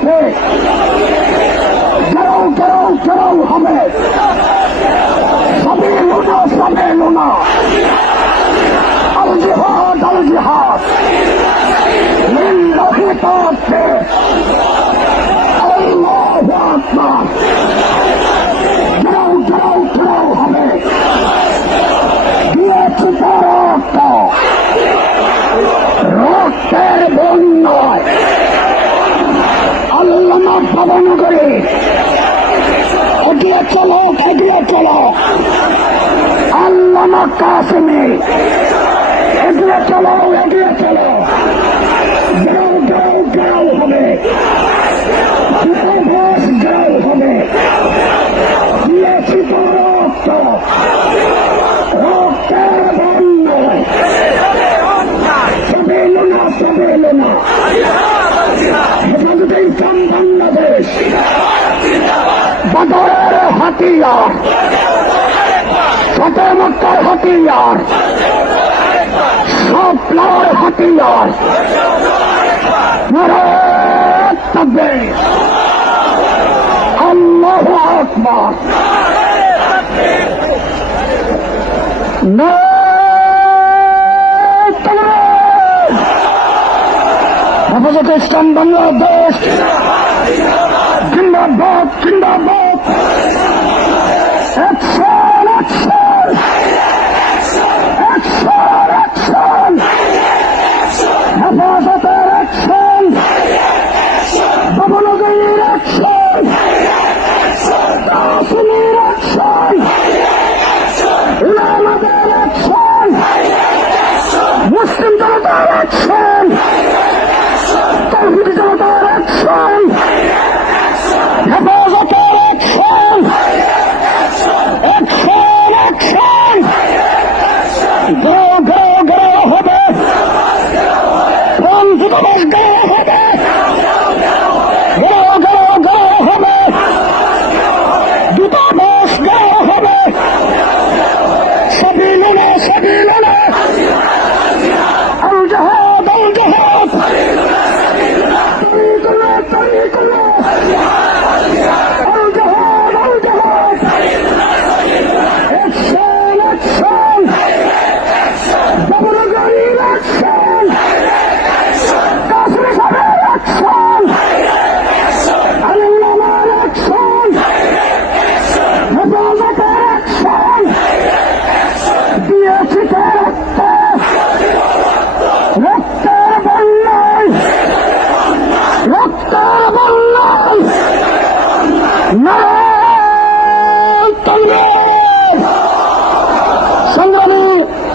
পথে গেরাও গেরাও গেরাও হবে। সবে লোনা সবে লোনা, আল জিহাদ আল জিহাদ লিল্লাহি তাকবীর, আল্লাহু আকবার। গেরাও গেরাও গেরাও হবে। দিয়েছি রক্ত, রক্তের বন্যায় আল্লামা ভবনগরে এগিয়ে চলো, এগিয়ে চলো। আল্লামা কাসেমে এগিয়ে চলো, এগিয়ে চলো। গাও গাও গাও হবে, ঘোষ গাও হবে। দিয়েছি রক্ত, রক্তের বন্যায় সবে এলো না, সবে এলো না। হেফাজতে ইসলাম বাংলাদেশ বদরের হাতিয়ার, ফতেহ মক্কার হাতিয়ার, স্বপ্নার হাতিয়ার। নারায়ে তাকবীর, আল্লাহু আকবার। নারায়ে তাকবীর। হেফাজতে ইসলাম বাংলাদেশ জিন্দাবাদ, জিন্দাবাদ। Action, action, action, action. হেফাজতের অ্যাকশন, ভবনগরীর অ্যাকশন, কাসেমের অ্যাকশন, উলামাদের অ্যাকশন, মুসলিম জনতার অ্যাকশন, তাওহীদি জনতার অ্যাকশন, হেফাজতের অ্যাকশন, অ্যাকশন, অ্যাকশন। গাও গাও গাও হবে, দূতাবাস গাও হবে, গাও গাও গাও হবে, দূতাবাস গাও হবে। সাবিলুনা সাবিলুনা, আল জিহাদ আল জিহাদ, তরিকুল্লাহ তরিকুল্লাহ, আল জিহাদ আল জিহাদ। অ্যাকশন, অ্যাকশন, ভবনগরীর অ্যাকশন, কাসেম সাহেবের অ্যাকশন, আল্লামার অ্যাকশন, হেফাজতের অ্যাকশন। দিয়েছি রক্ত, রক্তের বন্যায়, রক্তের বন্যায়। নারায়ে তাকবীর। সংগ্রামী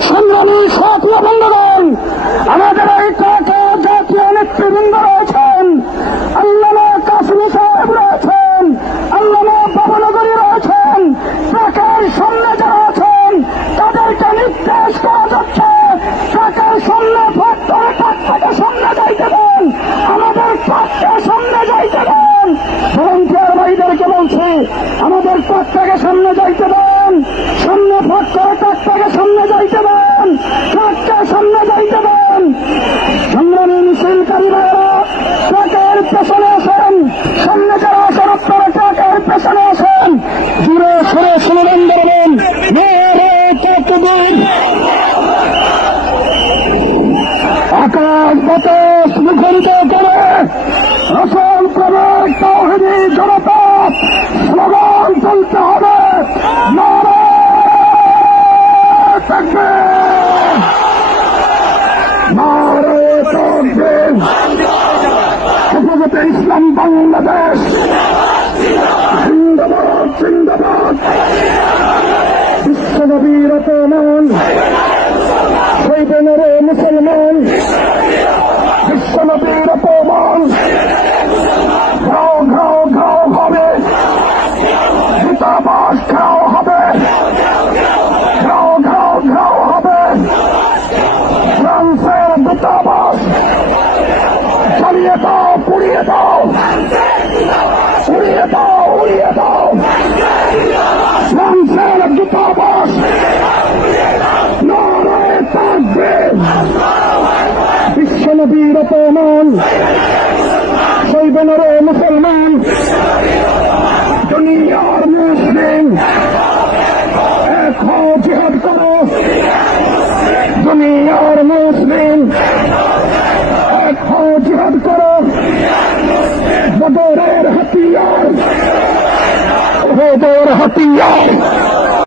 সংগ্রামী সাথী বন্ধুগণ, আমাদের এই ট্রাকে জাতীয় নেতৃবৃন্দ রয়েছেন, আল্লামা কাসেমী সাহেব রয়েছেন, আল্লামা ভবনগরী রয়েছেন। ট্রাকের সামনে যারা আছেন তাদেরকে নির্দেশ করা যাচ্ছে, ট্রাকের সামনে ফাঁক করে ট্রাকটাকে সামনে যাইতে দেন, আমাদের ট্রাককে সামনে যাইতে দেন। ভলান্টিয়ার ভাইদেরকে বলছি, আমাদের ট্রাকটাকে সামনে যাইতে দেন, সামনে ফাঁক করে ট্রাকটাকে সামনে যাইতে দেন, ট্রাককে সামনে যাইতে দেন। সংগ্রামী মিছিলকারী ভাইয়েরা ট্রাকের পেছনে আসেন, সামনে যারা আসেন আপনারা ট্রাকের পেছনে আসেন। জুড়ে সরে স্লোগান দেবেন, নারায়ে তাকবীর। আকাশ বাতাস মুখরিত করে রসুল প্রেমের তাওহীদি জনতা স্লোগান তুলতে হবে, নারায়ে তাকবীর, নারায়ে তাকবীর। হেফাজতে ইসলাম বাংলাদেশ জিন্দাবাদ, জিন্দাবাদ। বিশ্বনবীর অপমান সইবে রে মুসলমান, বিশ্বনবীর অপমান। ঘাও ঘাও ঘাও হবে, দূতাবাস ঘাও হবে, ঘাও ঘাও ঘাও হবে। ফ্রান্সের দূতাবাস জ্বালিয়ে দাও, পুড়িয়ে দাও, উড়িয়ে দাও, উড়িয়ে দাও। ফ্রান্সের দূতাবাস। নারায়ে তাকবীর। বিশ্বনবীর অপমান সইবে না রে মুসলমান। দুনিয়ার মুসলিম এক হও, জিহাদ করো। দুনিয়ার মুসলিম এক হও, জিহাদ করো। বদরের হাতিয়ার, উহুদের হাতিয়ার